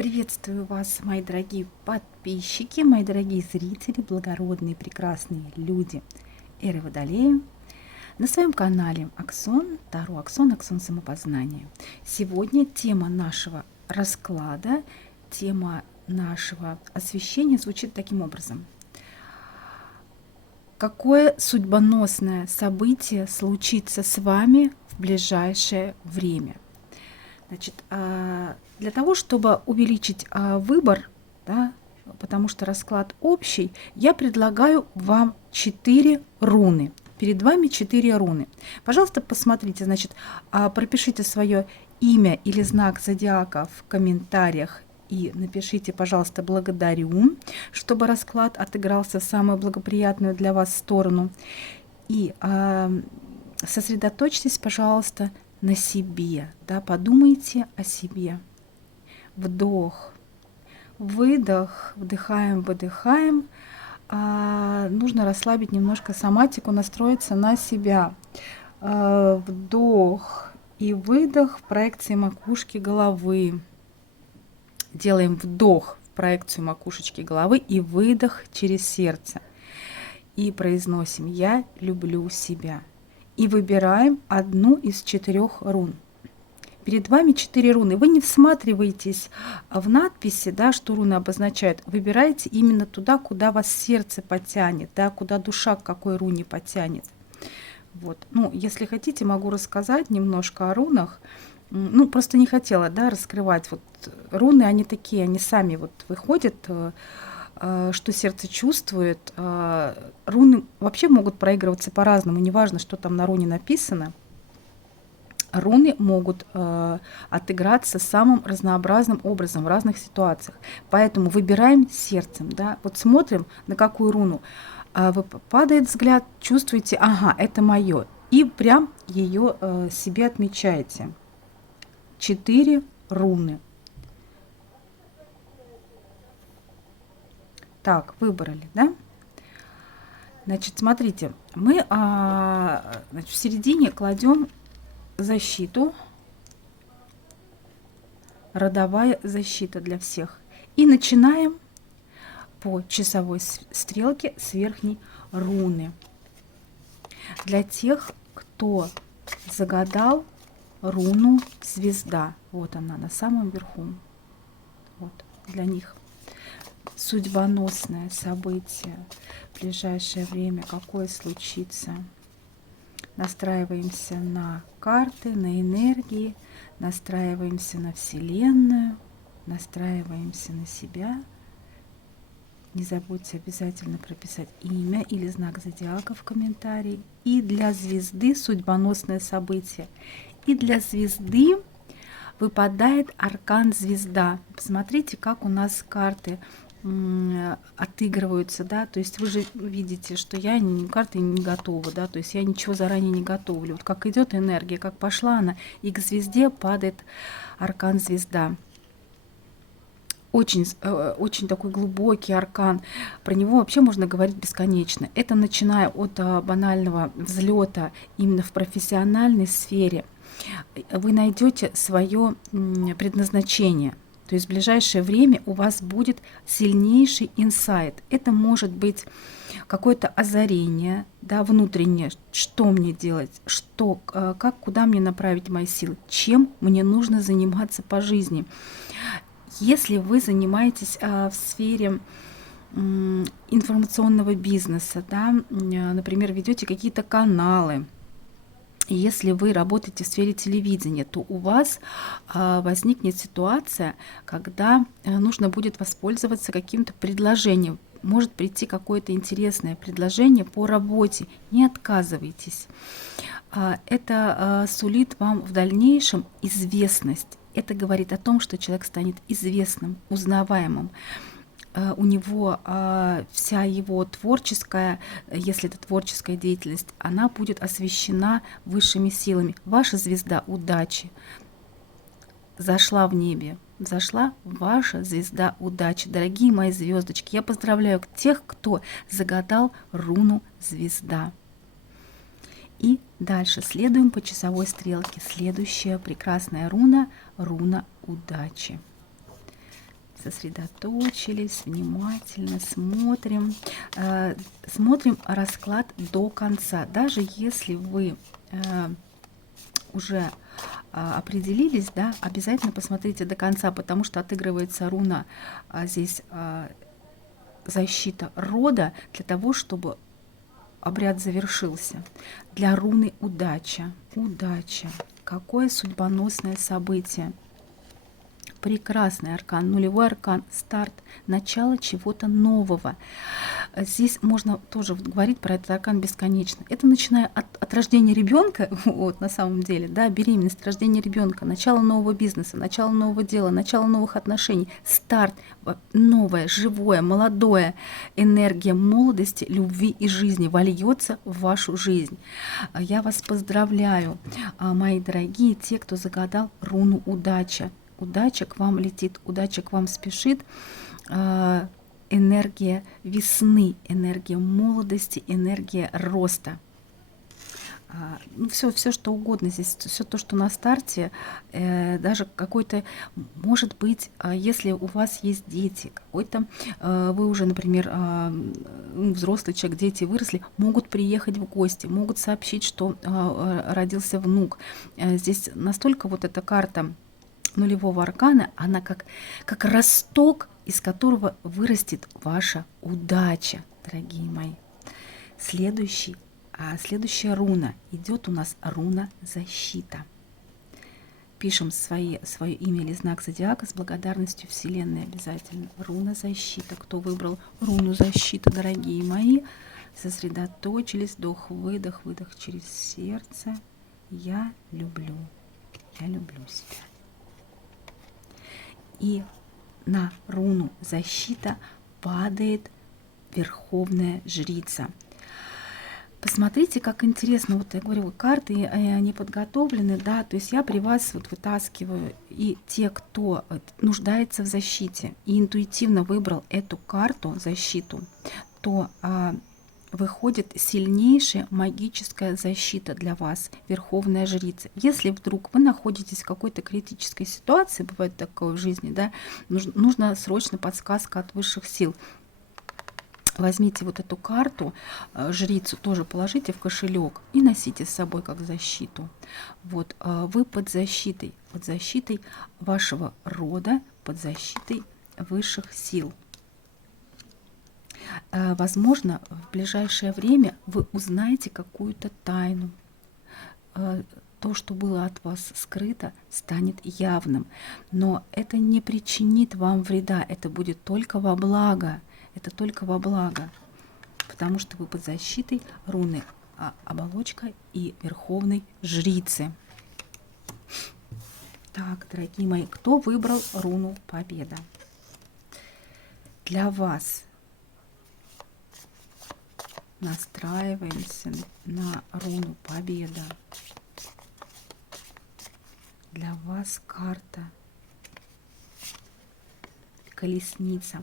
Приветствую вас, мои дорогие подписчики, мои дорогие зрители, благородные, прекрасные люди эры Водолея. На своем канале Аксон, Таро Аксон, Аксон самопознания. Сегодня тема нашего расклада, тема нашего освещения звучит таким образом. Какое судьбоносное событие случится с вами в ближайшее время? Значит, для того, чтобы увеличить выбор, да, потому что расклад общий, я предлагаю вам 4 руны. Перед вами 4 руны. Пожалуйста, посмотрите, значит, пропишите свое имя или знак зодиака в комментариях и напишите, пожалуйста, «благодарю», чтобы расклад отыгрался в самую благоприятную для вас сторону. И сосредоточьтесь, пожалуйста, на себе, да, подумайте о себе. Вдох, выдох, вдыхаем, выдыхаем. Нужно расслабить немножко соматику, настроиться на себя. Вдох и выдох в проекции макушки головы. Делаем вдох в проекцию макушечки головы и выдох через сердце. И произносим «Я люблю себя». И выбираем одну из 4 рун. Перед вами 4 руны. Вы не всматриваетесь в надписи, да, что руны обозначают. Выбираете именно туда, куда вас сердце потянет, да, куда душа к какой руне потянет. Вот. Ну, если хотите, могу рассказать немножко о рунах. Ну, просто не хотела, да, раскрывать. Вот руны, они такие, они сами вот выходят, что сердце чувствует. Руны вообще могут проигрываться по-разному, неважно, что там на руне написано. Руны могут отыграться самым разнообразным образом в разных ситуациях. Поэтому выбираем сердцем. Да? Вот смотрим, на какую руну. Падает взгляд, чувствуете, ага, это мое. И прям ее себе отмечаете. 4 руны. Так, выбрали, да? Значит, смотрите, мы в середине кладем защиту, родовая защита для всех. И начинаем по часовой стрелке с верхней руны. Для тех, кто загадал руну звезда, вот она на самом верху, вот для них. Судьбоносное событие в ближайшее время, какое случится. Настраиваемся на карты, на энергии, настраиваемся на Вселенную, настраиваемся на себя. Не забудьте обязательно прописать имя или знак зодиака в комментарии. И для звезды судьбоносное событие. И для звезды выпадает аркан звезда. Посмотрите, как у нас карты отыгрываются, да, то есть вы же видите, что я карты не готова, да, то есть я ничего заранее не готовлю. Вот как идет энергия, как пошла она, и к звезде падает аркан звезда. Очень, очень такой глубокий аркан. Про него вообще можно говорить бесконечно. Это начиная от банального взлета именно в профессиональной сфере. Вы найдете свое предназначение. То есть в ближайшее время у вас будет сильнейший инсайт. Это может быть какое-то озарение, да, внутреннее, что мне делать, что, как, куда мне направить мои силы, чем мне нужно заниматься по жизни. Если вы занимаетесь в сфере информационного бизнеса, да, например, ведете какие-то каналы, если вы работаете в сфере телевидения, то у вас возникнет ситуация, когда нужно будет воспользоваться каким-то предложением. Может прийти какое-то интересное предложение по работе. Не отказывайтесь. Это сулит вам в дальнейшем известность. Это говорит о том, что человек станет известным, узнаваемым. У него вся его творческая, если это творческая деятельность, она будет освещена высшими силами. Ваша звезда удачи зашла в небе, зашла ваша звезда удачи. Дорогие мои звездочки, я поздравляю тех, кто загадал руну звезда. И дальше следуем по часовой стрелке. Следующая прекрасная руна – руна удачи. Сосредоточились, внимательно смотрим. Смотрим расклад до конца. Даже если вы уже определились, да, обязательно посмотрите до конца, потому что отыгрывается руна здесь защита рода для того, чтобы обряд завершился. Для руны удача. Удача. Какое судьбоносное событие. Прекрасный аркан, нулевой аркан, старт, начало чего-то нового. Здесь можно тоже говорить про этот аркан бесконечно. Это начиная от рождения ребенка, вот на самом деле, да, беременность, рождение ребенка, начало нового бизнеса, начало нового дела, начало новых отношений, старт, новое, живое, молодое, энергия молодости, любви и жизни вольется в вашу жизнь. Я вас поздравляю, мои дорогие, те, кто загадал руну удача. Удача к вам летит, удача к вам спешит. Энергия весны, энергия молодости, энергия роста. Ну, все, что угодно здесь, все то, что на старте, даже какой-то, может быть, если у вас есть дети, какой-то, вы уже, например, взрослый человек, дети выросли, могут приехать в гости, могут сообщить, что родился внук. Здесь настолько вот эта карта нулевого аркана, она как росток, из которого вырастет ваша удача, дорогие мои. Следующая руна идет у нас руна защита. Пишем свое имя или знак зодиака с благодарностью Вселенной обязательно. Руна защита. Кто выбрал руну защита, дорогие мои, сосредоточились, вдох-выдох, выдох через сердце. Я люблю себя. И на руну защита падает Верховная Жрица. Посмотрите, как интересно. Вот я говорю, карты, они подготовлены, да, то есть я при вас вот вытаскиваю, и те, кто нуждается в защите и интуитивно выбрал эту карту, защиту, то выходит сильнейшая магическая защита для вас, Верховная Жрица. Если вдруг вы находитесь в какой-то критической ситуации, бывает такое в жизни, да, нужна срочно подсказка от высших сил. Возьмите вот эту карту, жрицу тоже положите в кошелек и носите с собой как защиту. Вот вы под защитой вашего рода, под защитой высших сил. Возможно, в ближайшее время вы узнаете какую-то тайну. То, что было от вас скрыто, станет явным. Но это не причинит вам вреда, это будет только во благо. Это только во благо. Потому что вы под защитой руны оболочка и Верховной Жрицы. Так, дорогие мои, кто выбрал руну Победа? Для вас настраиваемся на руну Победа. Для вас карта Колесница.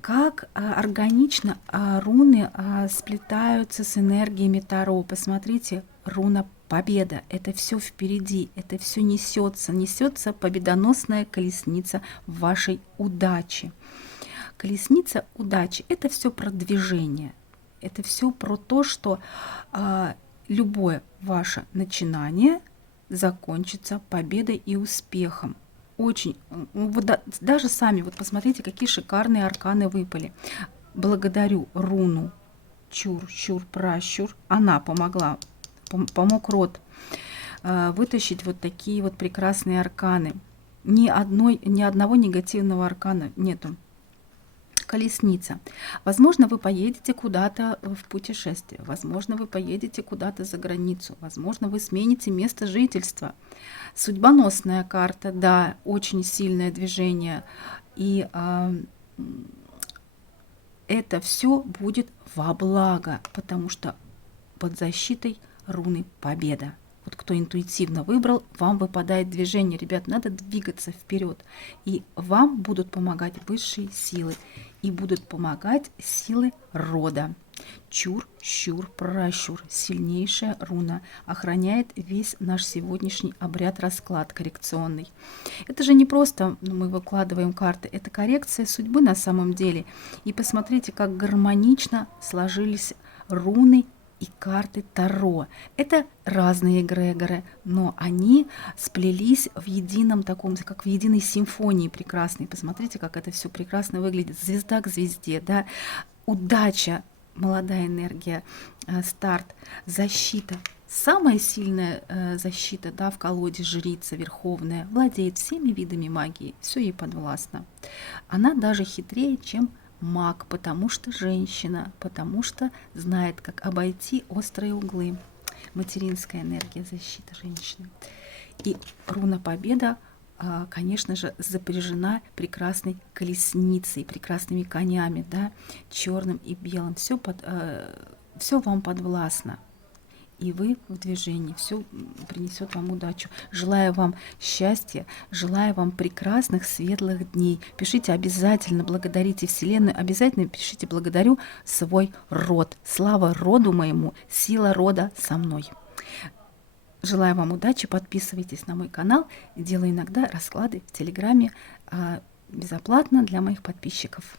Как органично руны сплетаются с энергиями Таро. Посмотрите, руна Победа. Это все впереди, это все несется победоносная колесница вашей удачи. Колесница удачи – это все про движение. Это все про то, что любое ваше начинание закончится победой и успехом. Очень, вот даже сами, вот посмотрите, какие шикарные арканы выпали. Благодарю руну Чур-Чур-Пращур. Она помогла, помог род вытащить вот такие вот прекрасные арканы. Ни одного негативного аркана нету. Колесница. Возможно, вы поедете куда-то в путешествие, возможно, вы поедете куда-то за границу, возможно, вы смените место жительства. Судьбоносная карта, да, очень сильное движение. И это все будет во благо, потому что под защитой руны Победа. Вот кто интуитивно выбрал, вам выпадает движение. Ребят, надо двигаться вперед. И вам будут помогать высшие силы. И будут помогать силы рода. Чур, щур, пращур. Сильнейшая руна. Охраняет весь наш сегодняшний обряд-расклад коррекционный. Это же не просто мы выкладываем карты, это коррекция судьбы на самом деле. И посмотрите, как гармонично сложились руны и карты Таро. Это разные эгрегоры, но они сплелись в едином таком, как в единой симфонии прекрасной. Посмотрите, как это все прекрасно выглядит. Звезда к звезде, да, удача, молодая энергия, старт, защита. Самая сильная защита, да, в колоде жрица верховная, владеет всеми видами магии, все ей подвластно. Она даже хитрее, чем маг, потому что женщина, потому что знает, как обойти острые углы. Материнская энергия, защита женщины. И руна победа, конечно же, запряжена прекрасной колесницей, прекрасными конями, да, черным и белым. Все вам подвластно. И вы в движении, все принесет вам удачу. Желаю вам счастья, желаю вам прекрасных, светлых дней. Пишите обязательно, благодарите Вселенную, обязательно пишите «благодарю свой род». Слава роду моему, сила рода со мной. Желаю вам удачи, подписывайтесь на мой канал. Делаю иногда расклады в Телеграме безоплатно для моих подписчиков.